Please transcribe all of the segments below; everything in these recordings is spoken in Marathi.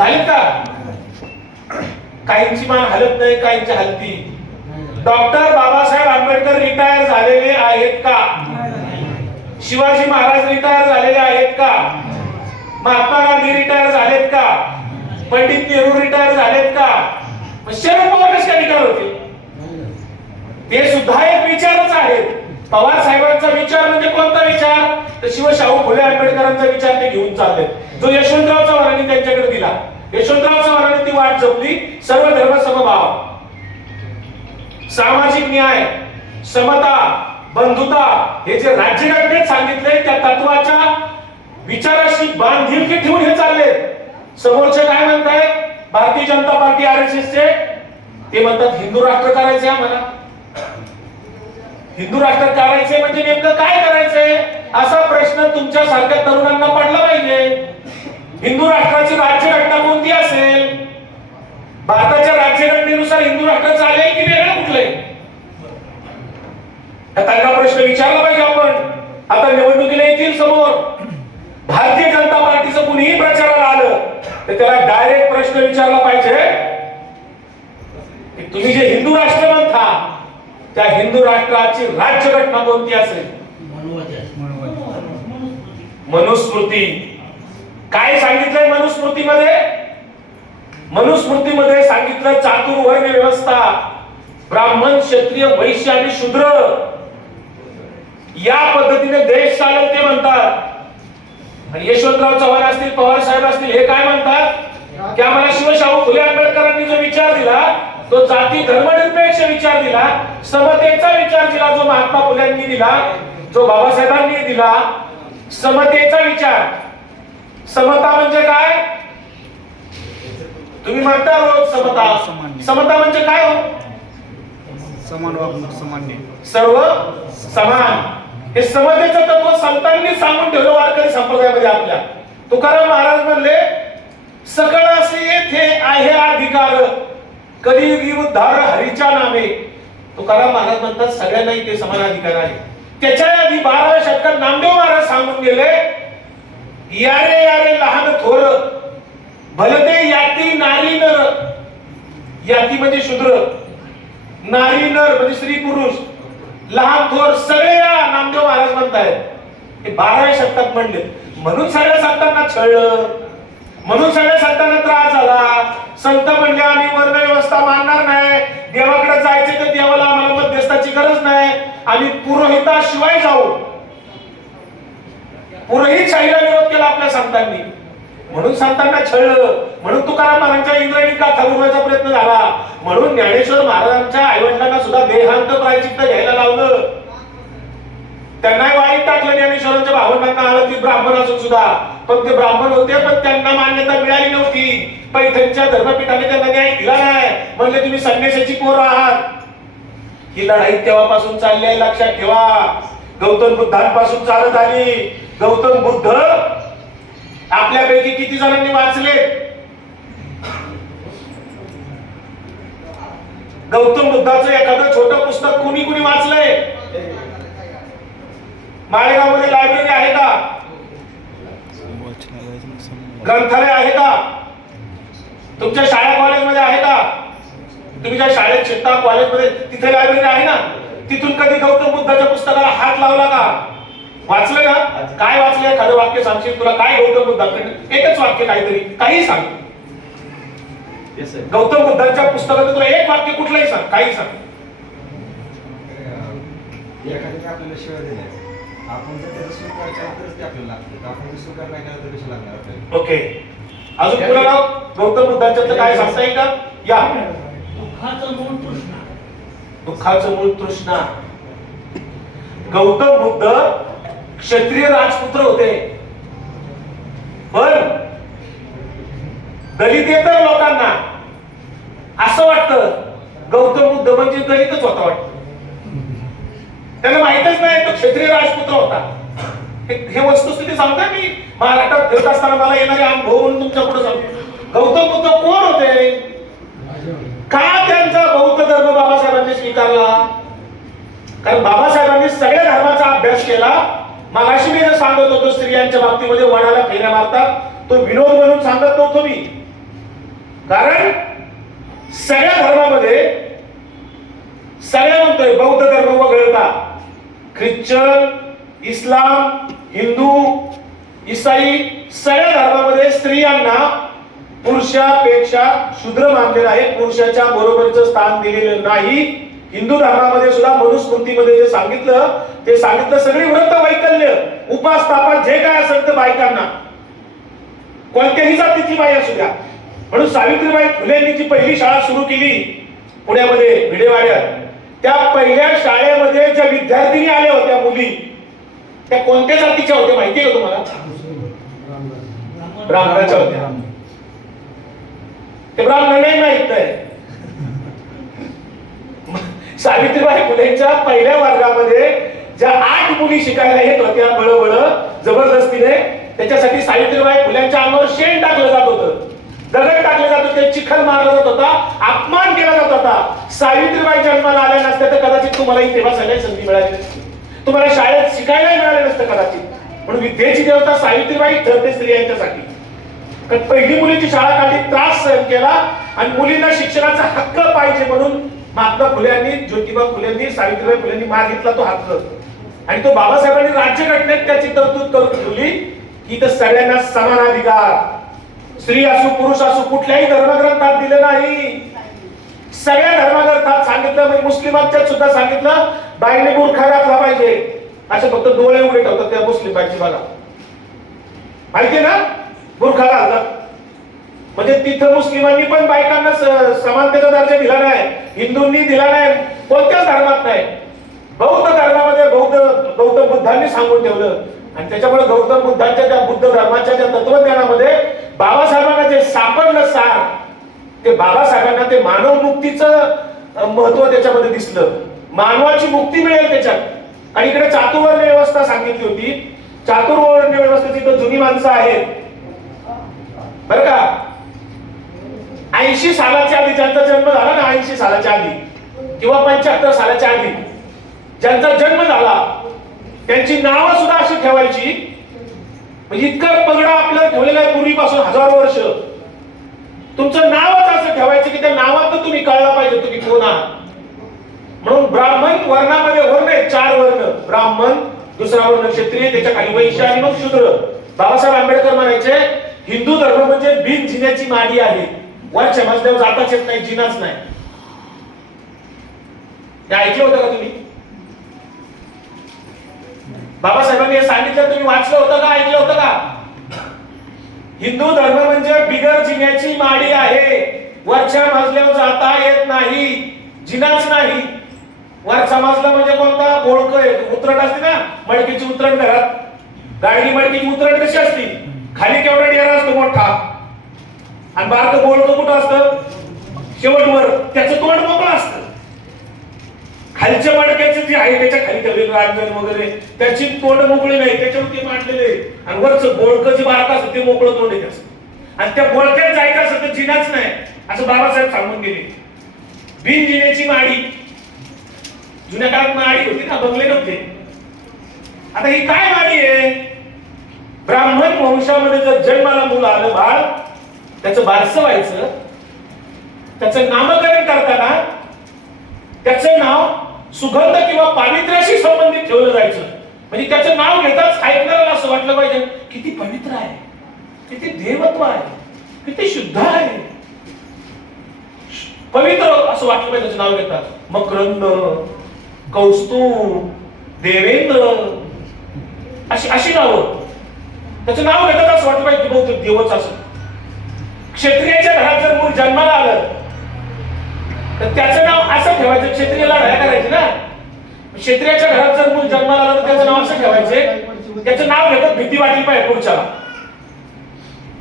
झालीत का? काहींची मान हलत नाही काहींची हलती. डॉक्टर बाबासाहेब आंबेडकर रिटायर झालेले आहेत का? शिवाजी महाराज रिटायर झालेले आहेत का? महात्मा गांधी रिटायर झालेत का? पंडित नेहरू रिटायर झालेत का? शरद पवार कसे रिटायर होते ते सुद्धा एक विचारच आहेत. पवार साहेबांचा विचार म्हणजे कोणता विचार? तर शिवशाहू फुले आंबेडकरांचा विचार ते घेऊन चालले जो यशवंतराव चव्हाणांनी त्यांच्याकडे दिला. यशवंतराव चव्हाणांनी ती वाट जपली. सर्व धर्म समभाव. सामाजिक न्याय समता बंधुता हे जे राज्यघटनेत सांगितले त्या तत्वाच्या विचाराशी बांधिलकी ठेवून हे चालले समोरचे काय म्हणताय Bharatiya Janata Party R S S चे ते म्हणतात हिंदू राष्ट्र करायचे आम्हाला. हिंदू राष्ट्र करायचे म्हणजे नेमकं काय करायचंय? असा प्रश्न तुमच्या सारख्या तरुणांना पडला पाहिजे. हिंदू राष्ट्राची राज्यघटना कोणती असेल? भारताच्या राज्यघटनेनुसार हिंदू राष्ट्र चालेल की वेगळं कुठलंय? त्यांना प्रश्न विचारला पाहिजे आपण. आता निवडणुकीला येतील समोर. भारतीय जनता पार्टीचं कुणीही प्रचाराला आलं तर त्याला डायरेक्ट प्रश्न विचारला पाहिजे. तुम्ही जे हिंदू राष्ट्र म्हणता त्या हिंदू राष्ट्राची राज्यघटना कोणती असेल? मनुस्मृती. काय सांगितलंय मनुस्मृतीमध्ये? मनुस्मृतीमध्ये सांगितलं चातुर्वर्ण व्यवस्था ब्राह्मण क्षत्रिय वैश्य आणि शूद्र. या पद्धतीने देश चालेल ते म्हणतात. यशवंतराव चव्हाण असतील पवार साहेब असतील हे काय म्हणतात? की आम्हाला शिवशाहू फुले आंबेडकरांनी जो विचार दिला तो जाती धर्मनिरपेक्ष विचार दिला समतेचा विचार दिला जो महात्मा फुल्यांनी दिला जो बाबासाहेबांनी दिला. समतेचा विचार. समता म्हणजे काय? तुम्ही म्हणता रोज समता. समता म्हणजे काय हो? समान वागणूक समान सर्व समान. हे समतेचं तत्व संतांनी सांगून ठेवलं वारकरी संप्रदायामध्ये आपल्या. तुकाराम महाराज म्हणले सकळ असे येथे आहे अधिकार. कलियुगी उद्धार हरीच्या नामे तुकाराम महाराज म्हणतात सगळ्यांनाही ते समान अधिकार आहे. त्याच्या आधी बाराव्या शतकात नामदेव महाराज सांगून गेले यारे यारे लहान थोर भलते याती नारी नर. याती म्हणजे शूद्र नारी नर म्हणजे स्त्री पुरुष. लहान थोर सगळे या नामदेव महाराज म्हणतायत. हे बाराव्या शतकात म्हणले. म्हणून सगळ्या सांगताना छळलं. म्हणून सगळ्या संतांना त्रास झाला. संत म्हणजे आम्ही वर्ण व्यवस्था मानणार नाही. देवाकडे जायचे तर देवाला आम्हाला मध्यस्थाची गरज नाही. आम्ही पुरोहिताशिवाय जाऊ. पुरोहित शाहीला विरोध केला आपल्या संतांनी. म्हणून संतांना छळलं. म्हणून तुकाराम महाराजांच्या इंद्रायणी का गुरुवाचा प्रयत्न झाला. म्हणून ज्ञानेश्वर महाराजांच्या आईवडिलांना सुद्धा देहांत प्रायचित्त घ्यायला लावलं. त्यांनाही वाईट टाकलं ज्ञानेश्वरांच्या भावनांना आलं ती ब्राह्मण असून सुद्धा. पण ते ब्राह्मण होते पण त्यांना मान्यता मिळाली नव्हती. पैठणच्या धर्मपीठाने त्यांना न्याय दिला नाही. म्हणजे तुम्ही संन्यासाची कोर आहात. ही लढाई तेव्हापासून चालली आहे लक्षात ठेवा. गौतम बुद्धांपासून चालत आली. गौतम बुद्ध आपल्यापैकी किती जणांनी वाचले? गौतम बुद्धाचं एखादं छोटं पुस्तक कुणी कुणी वाचलंय? माळेगावमध्ये लायब्ररी आहे का? ग्रंथालय आहे का? तुमच्या शाळा कॉलेजमध्ये आहे का? तुम्ही ज्या शाळेत शिकता कॉलेजमध्ये तिथे लायब्ररी आहे ना? तिथून कधी गौतम बुद्धाच्या पुस्तकाला हात लावला का? वाचलं ना? काय वाचलं एखादं वाक्य सांगशील तुला? काय गौतम बुद्धाकडे? एकच वाक्य काहीतरी काही सांग. गौतम बुद्धांच्या पुस्तकात तुला एक वाक्य कुठलंही सांग काही सांग. आपण जर त्याचा स्वीकार केला तरच ते आपल्याला लागतं. आपण स्वीकार नाही केला तर कशी लागणार आपल्याला? ओके. अजून कुणाला गौतम बुद्धांच्यातलं काय सांगता येईल का? या. दुःखाचं मूळ तृष्णा. दुःखाचं मूळ तृष्णा. गौतम बुद्ध क्षत्रिय राजपुत्र होते. पण दलितेतर लोकांना. असं वाटतं. गौतम बुद्ध म्हणजे दलितच होता वाटतं. त्यांना माहितच नाही तो क्षत्रिय राजपुत्र होता. हे वस्तुस्थिती सांगतोय मी. महाराष्ट्रात फिरत असताना मला येणारे अनुभव म्हणून तुमच्यापुढे सांगतो गौतम बुद्ध कोण होते? का त्यांचा बौद्ध धर्म बाबासाहेबांनी स्वीकारला? कारण बाबासाहेबांनी सगळ्या धर्माचा अभ्यास केला. मागाशी मी जर सांगत होतो स्त्रियांच्या बाबतीमध्ये वडाला फेऱ्या मारतात. तो विनोद म्हणून सांगत नव्हतो मी. कारण सगळ्या धर्मामध्ये सगळ्या म्हणतोय बौद्ध धर्म वगळता. ख्रिश्चन इस्लाम हिंदू इसाई सगळ्या धर्मामध्ये स्त्रियांना पुरुषापेक्षा शूद्र मानलेलं आहे. पुरुषाच्या बरोबरीचं स्थान दिलेलं नाही. हिंदू धर्मामध्ये सुद्धा मनुस्मृतीमध्ये जे सांगितलं ते सांगितलं सगळी व्रत वैकल्य उपास तापास जे काय असेल ते बायकांना. कोणत्याही जातीची बाई असू द्या. म्हणून सावित्रीबाई फुलेंनी जी पहिली शाळा सुरू केली पुण्यामध्ये भिडेवाड्यात त्या पहिल्या शाळेमध्ये ज्या विद्यार्थिनी आल्या होत्या मुली त्या कोणत्या जातीच्या होत्या माहिती आहे का तुम्हाला? ब्राह्मणाच्या होत्या. ते ब्राह्मण नाही माहीत आहे सावित्रीबाई फुलेंच्या पहिल्या वर्गामध्ये ज्या आठ मुली शिकायला येत होत्या बळबळ जबरदस्तीने त्याच्यासाठी सावित्रीबाई फुल्यांच्या अंगावर शेण टाकलं जात होतं. दगड टाकले जात होते चिखल मारला जात होता अपमान केला जात होता. सावित्रीबाई जन्माला आल्या नसत्या तर कदाचित तुम्हालाही तेव्हा सगळ्या संधी मिळाली नसती. तुम्हाला शाळेत शिकायला मिळालं नसतं कदाचित. म्हणून विद्येची देवता सावित्रीबाई ठरते स्त्रियांच्यासाठी. कारण पहिली मुलीची शाळा काढली त्रास सहन केला आणि मुलींना शिक्षणाचा हक्क पाहिजे म्हणून महात्मा फुल्यांनी ज्योतिबा फुलेंनी सावित्रीबाई फुलेंनी घेतला तो हक्क. आणि तो बाबासाहेबांनी राज्यघटनेत त्याची तरतूद करून ठेवली की इथं सगळ्यांना समान अधिकार. स्त्री असो पुरुष असो कुठल्याही धर्मग्रंथात दिलं नाही. सगळ्या धर्मग्रंथात सांगितलं म्हणजे मुस्लिमांच्यात सुद्धा सांगितलं बाईने बुरखा घातला पाहिजे. असे फक्त डोळे उघडे ठेवतात त्या मुस्लिम बाईची बघा माहितीये ना? बुरखा घालतात म्हणजे तिथं मुस्लिमांनी पण बायकांना समानतेचा दर्जा दिला नाही. हिंदूंनी दिला नाही. कोणत्याच धर्मात नाही. बौद्ध धर्मामध्ये बौद्ध गौतम बुद्धांनी सांगून ठेवलं. आणि त्याच्यामुळे गौतम बुद्धांच्या त्या बुद्ध धर्माच्या ज्या तत्वज्ञानामध्ये बाबासाहेबांना जे सापडलं सार ते बाबासाहेबांना ते मानव मुक्तीचं महत्त्व त्याच्यामध्ये दिसलं. मानवाची मुक्ती मिळेल त्याच्यात. आणि इकडे चातुर्वर्ण व्यवस्था सांगितली होती. चातुर्वर्ण व्यवस्थेची तर जुनी माणसं आहेत. बरं का? ऐंशी सालाच्या आधी ज्यांचा जन्म झाला ना ऐंशी सालाच्या आधी किंवा पंच्याहत्तर सालाच्या आधी ज्यांचा जन्म झाला त्यांची नावं सुद्धा अशी ठेवायची म्हणजे इतकं पगडा आपल्याला ठेवलेला आहे पूर्वीपासून हजार वर्ष. तुमचं नावच असं ठेवायचं की त्या नावात तुम्ही कळला पाहिजे तुम्ही कोण आहात म्हणून ब्राह्मण वर्णामध्ये वर्ण आहेत चार वर्ण. ब्राह्मण दुसरा वर्ण क्षत्रिय त्याच्याखाली वैश्य आणि मग शूद्र. बाबासाहेब आंबेडकर म्हणायचे हिंदू धर्म म्हणजे बिन जिन्याची माडी आहे. वरच्या मजल्यावर जाताच येत नाही जिनाच नाही. हे ऐकलं होतं का तुम्ही? बाबासाहेबांनी हे सांगितलं तुम्ही वाचलं होतं का ऐकलं होतं का? हिंदू धर्म म्हणजे बिगर जिन्याची माडी आहे. वरच्या मजल्यावर जाता येत नाही जिनाच नाही. वरचा मजला म्हणजे कोणता? बोळक उतरट असते ना मडकीची उतरट घरात. गाडी मडकीची उतरट कशी असती? खाली केवढा डेरा असतो मोठा. आणि बारक बोळक कुठं असतं? शेवटवर. त्याचं तोंड मोकळं असतं. खालच्या मडक्याचं जे आहे त्याच्याखाली ठेवलेलं रांजण वगैरे. त्याची तोंड मोकळी नाही त्याच्यावरती मांडलेले आणि वरचं बोळकं जे बारक असतं ते मोकळं तोंड येत असतं. आणि त्या बोळक्यात जायचं असतं तर जिनाच नाही. असं बाबासाहेब सांगून गेले. बिन जिनेची माडी. जुन्या काळात माडी होती ना बंगले नव्हते. आता ही काय माडी आहे? ब्राह्मण वंशामध्ये जर जन्माला मुलं आलं बाळ त्याचं बारसं व्हायचं त्याचं नामकरण करताना त्याचं नाव सुगंध किंवा पावित्र्याशी संबंधित ठेवलं जायचं. म्हणजे त्याचं नाव घेताच ऐकणाऱ्याला असं वाटलं पाहिजे किती पवित्र आहे किती देवत्व आहे किती शुद्ध आहे. पवित्र असं वाटलं पाहिजे त्याचं नाव घेतात मकरंद कौस्तुभ देवेंद्र अशी अशी नावं. त्याचं नाव घेतात असं वाटलं पाहिजे की बहुतेक देवच असं क्षत्रियाच्या घरात जर मूल जन्माला आलं तर त्याचं नाव असं ठेवायचं क्षत्रियाला ढया करायचे ना. क्षत्रियाच्या घरात जर मूल जन्माला आलं तर त्याचं नाव असं ठेवायचे. त्याचं नाव घेतात भीती वाटली पाहिजे पुढच्याला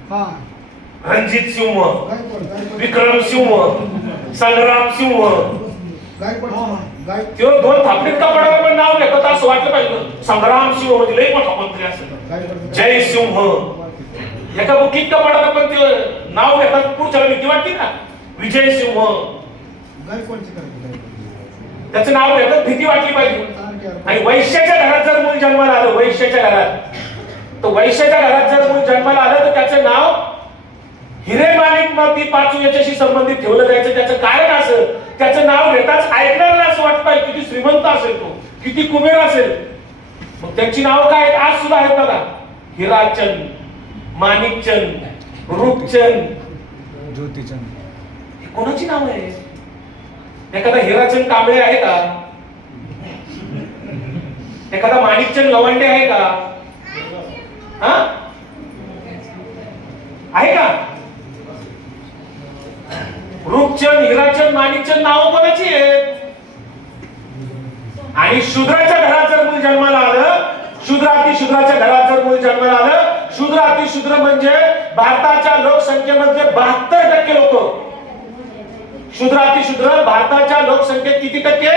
हा. रणजित सिंह विक्रम सिंह संग्राम सिंह. किंवा दोन थापडीत कपड्यावर पण नाव घेतात असं वाटलं पाहिजे. संग्राम सिंह म्हणजे लई मोठा मंत्री असेल. जय सिंह. एका बुकीत कपड्याला पण ते नाव घेतात पुढच्याला भीती वाटते ना विजय सिंह. त्याचं नाव घेतात भीती वाटली पाहिजे. आणि वैश्याच्या घरात जर मूल जन्माला आलं वैश्याच्या घरात. तर वैश्याच्या घरात जर मूल जन्माला आलं तर त्याचं नाव हिरे माणिकमध्ये पाचू याच्याशी संबंधित ठेवलं जायचं. त्याचं कारण असं त्याचं नाव घेताच ऐकणाऱ्याला असं वाटतं किती श्रीमंत असेल तो किती कुबेर असेल. मग त्यांची नावं काय आहेत? आज सुद्धा आहेत बघा. हिराचंद माणिकचंद रूपचंद. ज्योतिचंद. हे कोणाची नाव आहे एखादा हिराचंद कांबळे आहे का? एखादा माणिकचंद लवंडे आहे का? हा? आहे का? रूपचंद हिराचंद माणिकचंद नाव कोणाची आहेत? आणि शूद्राच्या घरात जर मूल जन्माला आलं शूद्राती शूद्राच्या घरात जर मूल जन्माला आलं शूद्राती शूद्र म्हणजे भारताच्या लोकसंख्येमधले बहात्तर टक्के लोक. शूद्राती शूद्र भारताच्या लोकसंख्येत किती टक्के?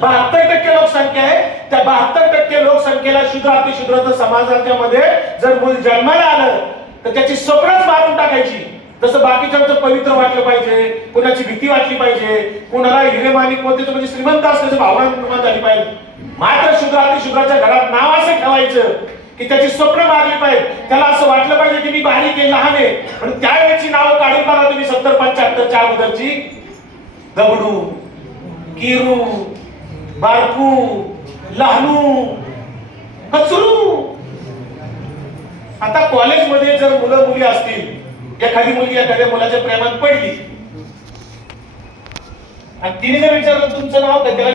बहात्तर टक्के लोकसंख्या आहे. त्या बहात्तर टक्के लोकसंख्येला शूद्राती समाजाच्या मध्ये जर मूल जन्माला आलं तर त्याची स्वप्नच मारून टाकायची. तसं बाकीच्यांचं पवित्र वाटलं पाहिजे कुणाची भीती वाटली पाहिजे कुणाला हिरे माणिक मोती म्हणजे श्रीमंत असल्याची भावना निर्माण झाली पाहिजे. मात्र शूद्राती शूद्राच्या घरात नाव असं ठेवायचं की त्याची स्वप्न मारली पाहिजे. त्याला असं वाटलं पाहिजे की मी बारीक आहे लहान आहे. पण त्यावेळी नावं काढून बघा तुम्ही सत्तर पंच्याहत्तरच्या अगोदरची. दगडू किरू बारकू लहानू कचरू. आता कॉलेजमध्ये जर मुलं मुली असतील एखादी मुलगी एखाद्या मुलाच्या प्रेमात पडली. आणि तिने जर विचारलं तुमचं नाव काय? त्याला